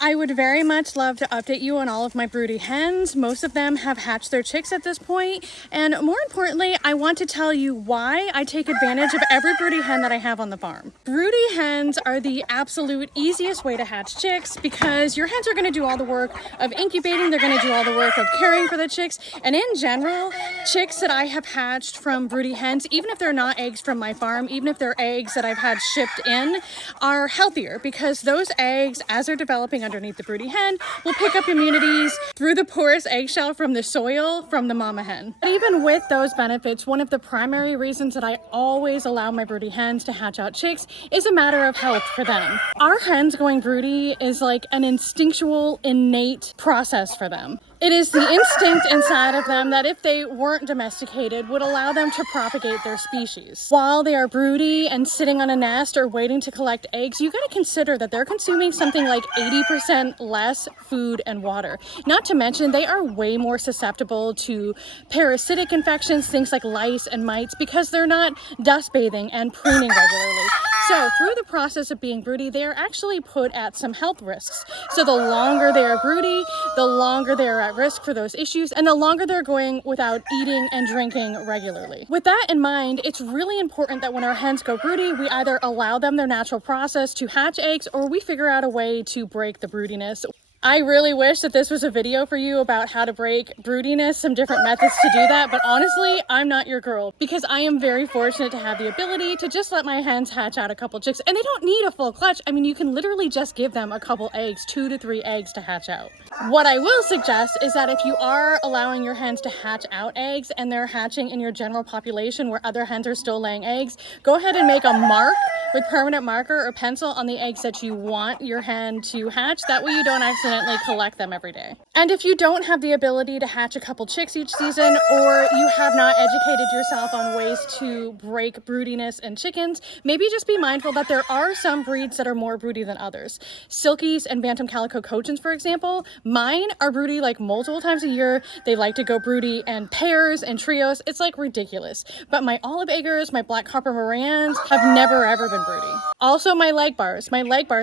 I would very much love to update you on all of my broody hens. Most of them have hatched their chicks at this point, and more importantly, I want to tell you why I take advantage of every broody hen that I have on the farm. Broody hens are the absolute easiest way to hatch chicks because your hens are going to do all the work of incubating, they're going to do all the work of caring for the chicks, and in general, chicks that I have hatched from broody hens, even if they're not eggs from my farm, even if they're eggs that I've had shipped in, are healthier because those eggs, as they're developing underneath the broody hen, will pick up immunities through the porous eggshell from the soil from the mama hen. But even with those benefits, one of the primary reasons that I always allow my broody hens to hatch out chicks is a matter of health for them. Our hens going broody is like an instinctual, innate process for them. It is the instinct inside of them that if they weren't domesticated would allow them to propagate their species. While they are broody and sitting on a nest or waiting to collect eggs, you gotta consider that they're consuming something like 80% less food and water. Not to mention, they are way more susceptible to parasitic infections, things like lice and mites, because they're not dust bathing and pruning regularly. So through the process of being broody, they are actually put at some health risks. So the longer they are broody, the longer they are at risk for those issues, and the longer they're going without eating and drinking regularly. With that in mind, it's really important that when our hens go broody, we either allow them their natural process to hatch eggs or we figure out a way to break the broodiness. I really wish that this was a video for you about how to break broodiness, some different methods to do that, but honestly, I'm not your girl because I am very fortunate to have the ability to just let my hens hatch out a couple chicks, and they don't need a full clutch. I mean, you can literally just give them a couple eggs, 2 to 3 eggs to hatch out. What I will suggest is that if you are allowing your hens to hatch out eggs and they're hatching in your general population where other hens are still laying eggs, go ahead and make a mark with permanent marker or pencil on the eggs that you want your hen to hatch. That way you don't accidentally collect them every day. And if you don't have the ability to hatch a couple chicks each season, or you have not educated yourself on ways to break broodiness in chickens, maybe just be mindful that there are some breeds that are more broody than others. Silkies and Bantam Calico Cochins, for example, mine are broody like multiple times a year. They like to go broody in pairs and trios. It's like ridiculous. But my olive eggers, my black copper morans have never ever been broody. Also my leg bars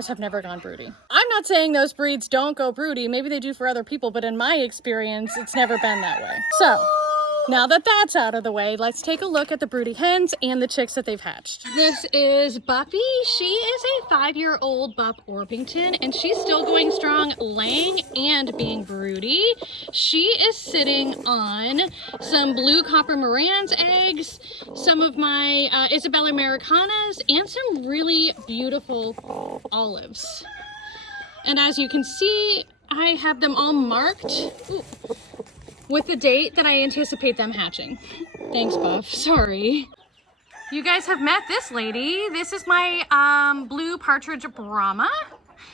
have never gone broody. I'm not saying those breeds don't go broody, maybe they do for other people, but in my experience, it's never been that way. So, now that that's out of the way, let's take a look at the broody hens and the chicks that they've hatched. This is Buffy. She is a 5-year-old Buff Orpington, and she's still going strong, laying and being broody. She is sitting on some blue copper morans eggs, some of my Isabella Americanas, and some really beautiful olives. And as you can see, I have them all marked with the date that I anticipate them hatching. Thanks, Buff. Sorry. You guys have met this lady. This is my blue partridge Brahma.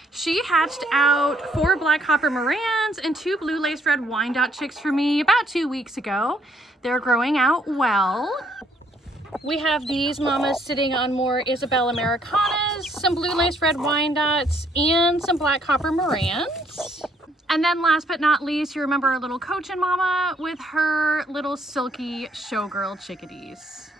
She hatched out 4 black copper morans and 2 blue laced red Wyandotte chicks for me about 2 weeks ago. They're growing out well. We have these mamas sitting on more Isabel Americanas, some blue laced red Wyandottes, and some black copper morans. And then last but not least, you remember our little Cochin mama with her little silky showgirl chickadees.